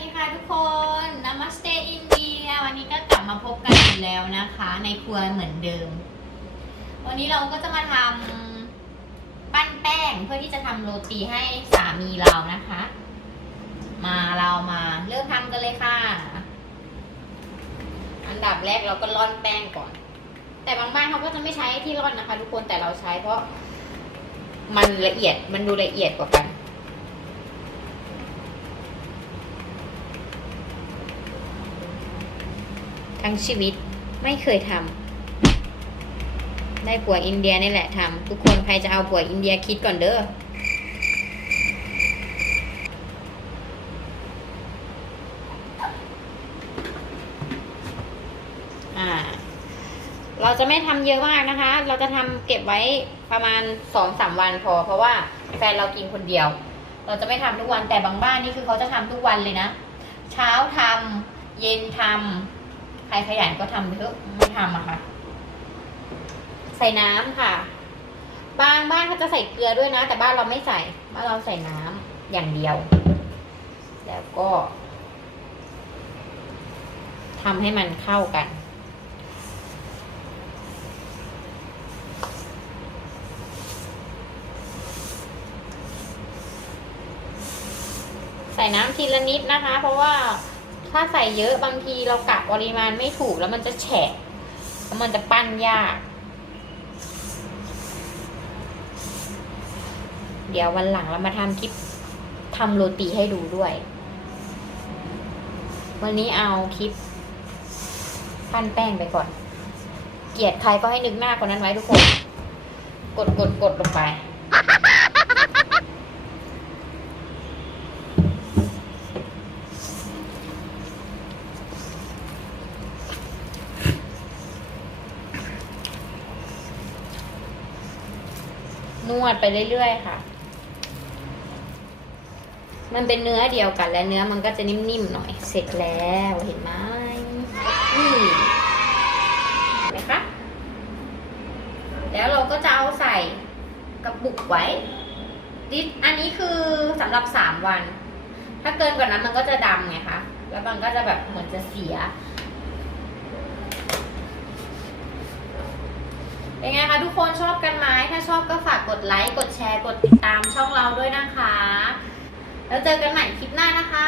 ดีค่ะทุกคนนามัสเตอินเดียวันนี้ก็กลับมาพบกันอีกแล้วนะคะ ในครัวเหมือนเดิม วันนี้เราก็จะมาทำปั้นแป้งเพื่อที่จะทำโรตีให้สามีเรานะคะ มาเรามาเริ่มทำกันเลยค่ะ อันดับแรกเราก็ร่อนแป้งก่อน แต่บางบ้านเขาก็จะไม่ใช้ที่ร่อนนะคะ ทุกคนแต่เราใช้เพราะ มันละเอียดมันดูละเอียดกว่ากัน ทั้งชีวิตไม่เคยทำได้ผัวอินเดียนี่แหละทำทุกคนใครจะเอาผัวอินเดียคิดก่อนเด้ออ่าเราจะไม่ทำเยอะมากนะคะ เราจะทำเก็บไว้ประมาณสองสามวันพอ เพราะว่าแฟนเรากินคนเดียว เราจะไม่ทำทุกวันแต่บางบ้านนี่คือเขาจะทำทุกวันเลยนะ เช้าทำเย็นทำ ใครขยันก็ทำไปเถอะไม่ทำอะค่ะ ใส่น้ำค่ะ บางบ้านเขาจะใส่เกลือด้วยนะ แต่บ้านเราไม่ใส่ บ้านเราใส่น้ำอย่างเดียว แล้วก็ทำให้มันเข้ากันใส่น้ำทีละนิดนะคะ เพราะว่า ถ้าใส่เยอะบางทีเรากะปริมาณไม่ถูกแล้วมันจะแฉะแล้วมันจะปั้นยาก เดี๋ยววันหลังเรามาทำคลิปทำโรตีให้ดูด้วย วันนี้เอาคลิปปั้นแป้งไปก่อน เกลียดใครก็ให้นึกหน้าคนนั้นไว้ทุกคน กดกดกดลงไป นวดไปเรื่อยๆค่ะ มันเป็นเนื้อเดียวกันและเนื้อมันก็จะนิ่มๆหน่อย เสร็จแล้วเห็นไหมนี่เห็นไหมคะแล้วเราก็จะเอาใส่กระปุกไว้ดิอันนี้คือสำหรับสามวัน ถ้าเกินกว่านั้นมันก็จะดำไงคะ แล้วมันก็จะแบบเหมือนจะเสีย เป็นไงคะทุกคนชอบกันไหมถ้าชอบก็ฝากกดไลค์ กดแชร์ กดติดตามช่องเราด้วยนะคะ แล้วเจอกันใหม่คลิปหน้านะคะ